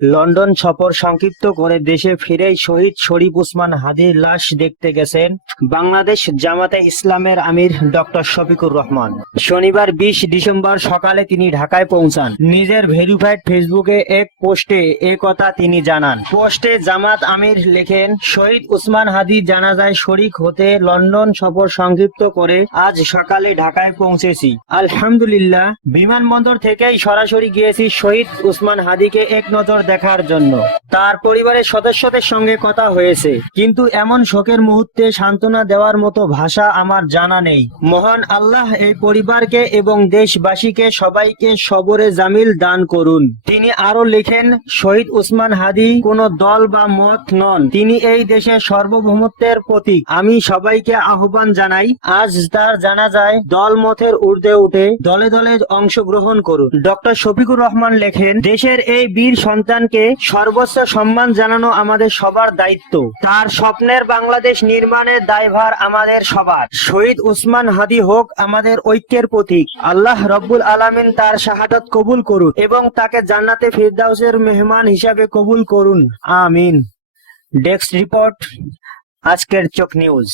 London সফর সংক্ষিপ্ত করে দেশে ফিরেই শহীদ শরীফ ওসমান হাদির লাশ দেখতে গেছেন বাংলাদেশ জামাতে ইসলামের আমির ডক্টর শফিকুর রহমান। শনিবার 20 ডিসেম্বর সকালে তিনি ঢাকায় পৌঁছান। নিজের ভেরিফাইড ফেসবুকে এক পোস্টে এ কথা তিনি জানান। পোস্টে জামাত আমির লেখেন, শহীদ ওসমান হাদি জানাজায় শরীক হতে লন্ডন সফর সংক্ষিপ্ত করে আজ সকালে ঢাকায় পৌঁছেছি। আলহামদুলিল্লাহ, বিমানবন্দর থেকেই সরাসরি গিয়েছি শহীদ ওসমান হাদিকে এক নজর দেখার জন্য। তার পরিবারের সদস্যদের সঙ্গে কথা হয়েছে, কিন্তু এমন শোকের মুহূর্তে সান্ত্বনা দেওয়ার মতো ভাষা আমার জানা নেই। মহান আল্লাহ এই পরিবারকে এবং দেশবাসীকে সবাইকে সবরে জামিল দান করুন। তিনি আরো লেখেন, শহীদ ওসমান হাদি কোনো দল বা মত নন, তিনি এই দেশের সার্বভৌমত্বের প্রতীক। আমি সবাইকে আহ্বান জানাই, আজ তার জানাজায় দল মতের ঊর্ধ্বে উঠে দলে দলে অংশগ্রহণ করুন। ডক্টর শফিকুর রহমান লেখেন, দেশের এই বীর সন্তানকে সর্বোচ্চ সম্মান জানানো আমাদের সবার দায়িত্ব। তার স্বপ্নের বাংলাদেশ নির্মাণের দায়ভার আমাদের সবার। শহীদ ওসমান হাদি হোক আমাদের ঐক্যের প্রতীক। আল্লাহ রব্বুল আলামিন তার শাহাদাত কবুল করুন এবং তাকে জান্নাতে ফিরদাউসের মেহমান হিসাবে কবুল করুন, আমিন। ডেস্ক রিপোর্ট, আজকের চোখ নিউজ।